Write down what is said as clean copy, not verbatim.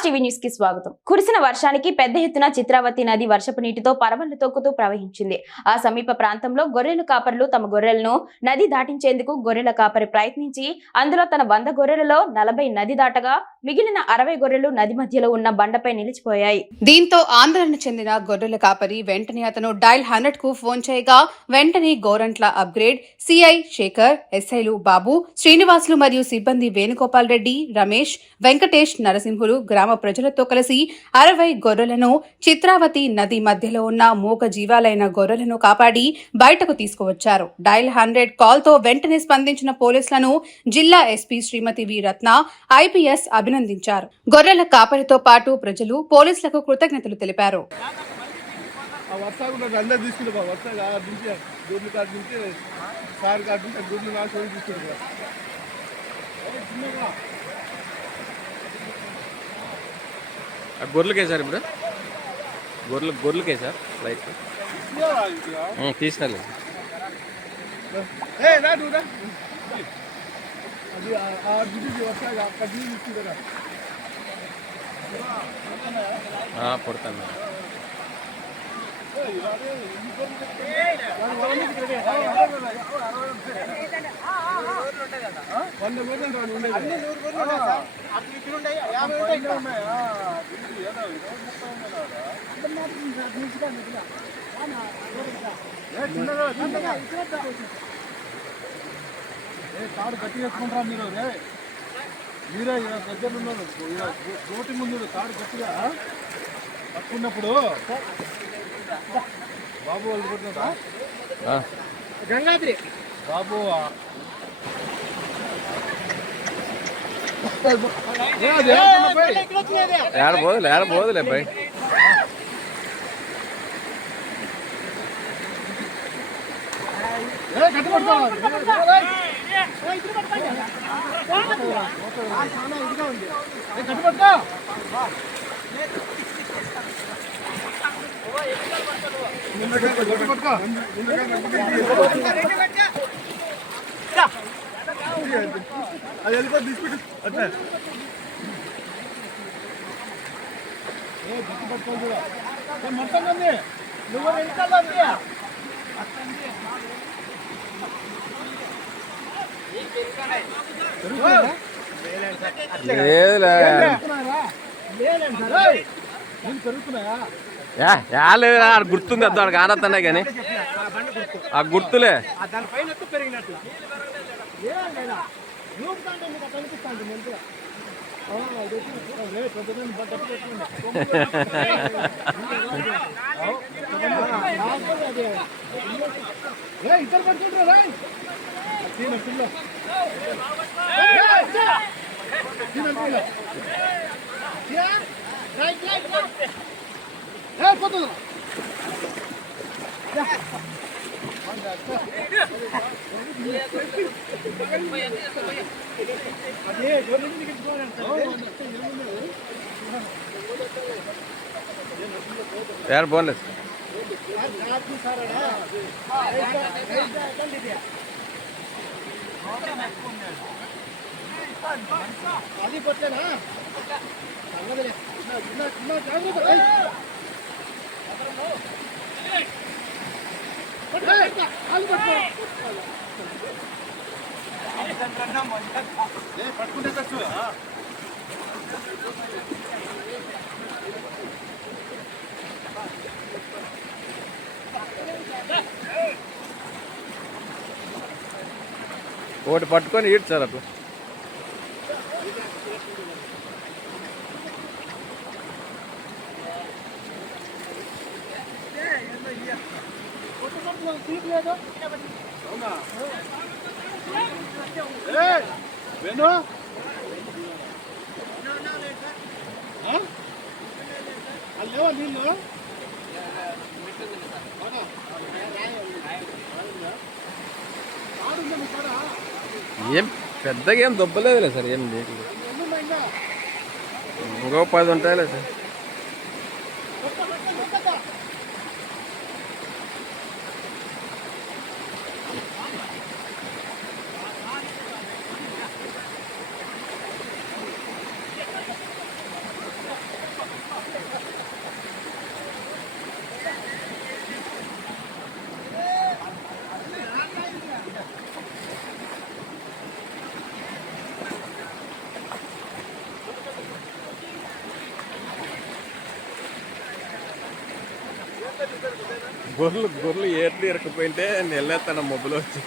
Mass TV news కి స్వాగతం. కురిసిన వర్షానికి పెద్ద ఎత్తున చిత్రావతి నది వర్షపు నీటితో పరవళ్లు తొక్కుతూ ప్రవహించింది. ఆ సమీప ప్రాంతంలో గొర్రెల కాపరులు తమ గొర్రెలను నది దాటించేందుకు గొర్రెల కాపరి ప్రయత్నించి అందులో తన 100 గొర్రెలలో 40 నది దాటగా మిగిలిన 60 గొర్రెలు నది మధ్యలో ఉన్న బండపై నిలిచిపోయాయి. దీంతో ఆందోళన చెందిన గొర్రెల కాపరి వెంటనే అతను డయల్ 100 కు ఫోన్ చేయగా వెంటనే గోరంట్ల అప్గ్రేడ్ సిఐ శేఖర్, ఎస్ఐలు బాబు, శ్రీనివాసులు మరియు సిబ్బంది వేణుగోపాల్ రెడ్డి, రమేష్, వెంకటేష్, నరసింహులు గ్రామ ప్రజలతో కలిసి 60 గొర్రెలను చిత్రావతి నది మధ్యలో ఉన్న మూగ జీవాలైన గొర్రెలను కాపాడి బయటకు తీసుకువచ్చారు. డయల్ 100 కాల్ తో వెంటనే స్పందించిన పోలీసులను జిల్లా ఎస్పీ శ్రీమతి వి రత్న, ఐపీఎస్ అభినందించారు. గొర్రెల కాపరితో పాటు ప్రజలు పోలీసులకు కృతజ్ఞతలు తెలిపారు. గొర్రెలకే సార్ ఇప్పుడు గొర్రెలకే సార్ లైట్ తీసినారు. పడతాను తాడు గట్టి వేసుకుంటారా మీరు? మీరే దగ్గర ఉన్నారు, నోటి ముందు తాడు గట్టిగా పట్టుకున్నప్పుడు బాబు వాళ్ళు కొట్టినదా గంగాద్రి బాబు ఏడబోదులే బై అది వెళ్ళిపోయి తీసుకుంటు అట్లా మొత్తం ఉంది నువ్వు వెళ్తావు గుర్తుంది అద్దాడు కానత్తన్నాయి కానీ ఆ గుర్తులే ఇద్దరు పడుతుంటారు यार बोनलेस అది కొట్టేనా పట్టుకుంటే ఖర్చు ఒకటి పట్టుకొని ఈడ్చు సార్ అప్పుడు వేణు అల్లేవా నీళ్ళు ఏం పెద్దగా ఏం దొబ్బలేదులే సార్, ఏం ఇంకో 10 ఉంటాయిలే సార్. గొర్రెలు ఏట్లు ఇరకపోయింటే నేను వెళ్ళేస్తాను మొబ్బులో వచ్చి